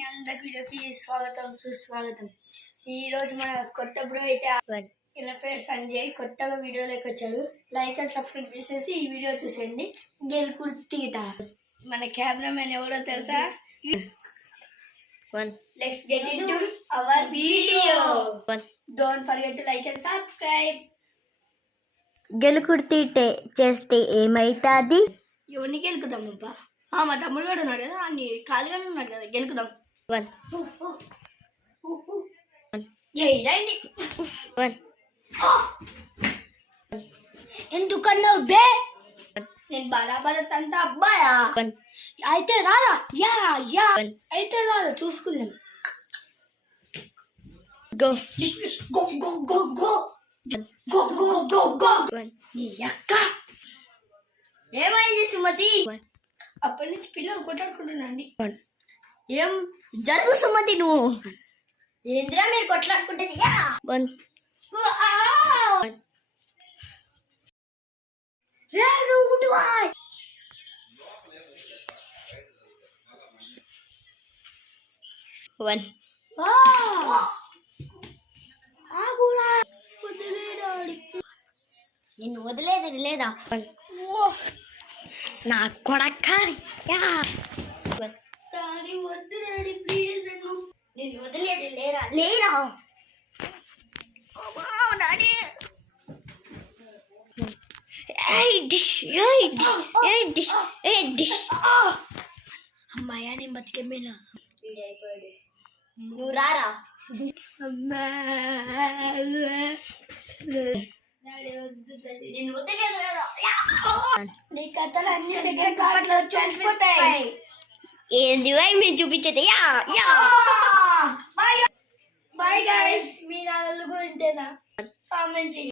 మీ అందరి వీడియోకి స్వాగతం సుస్వాగతం. ఈరోజు మన కొత్త బ్రో అయితే ఇలా పేరు సంజయ్ కొత్తగా వీడియోలోకి వచ్చాడు. లైక్ అండ్ సబ్స్క్రైబ్ చేసేసి ఈ వీడియో చూసేయండి. గెలుకుర్తీట మన కెమెరామెన్ ఎవరో తెలుసా? Let's get into our video. Don't forget to like and subscribe. గెలుకుర్తీటే చేస్తే ఏమైతుంది? ఎవరిని గెలుకుదాం అబ్బా? మా తమ్ముడు కూడా ఉన్నాడు కదా, అన్ని ఖాళీగానే ఉన్నాడు కదా, గెలుకుదాం. ఎందుకన్నావు బే? నేను బరాబర్ అంతా అబ్బాయా అయితే రాదా? యా యా అయితే రాదా చూసుకుందాం. Go go go go go go go go go. నీ అక్క ఏమైంది సుమతి? అప్పటి నుంచి పిల్లలు కొట్లాడుకుంటున్నాండి. ఏం జరుగు సుమతి? నువ్వు ఏంద్రా మీరు కొట్లాడుకుంటేది? నిన్ను వదిలేదు లేదా నా కొడక్క? వద్దు డాడీ ప్లీజ్, నిన్ను వదిలేదు లేరా లేరా డాడీ. అమ్మాయా నేను బతికే మేలా అయిపోయాడు. నువ్వు రారా? నిన్ను వదిలేదు లేదా? నీ కథలు అన్ని సెకండ్ పార్ట్ లో తెలిసిపోతాయి. ఏంది మేము చూపించేది? Bye guys. మీ నాన్నలు కూడా ఉంటేనా కామెంట్ చేయండి.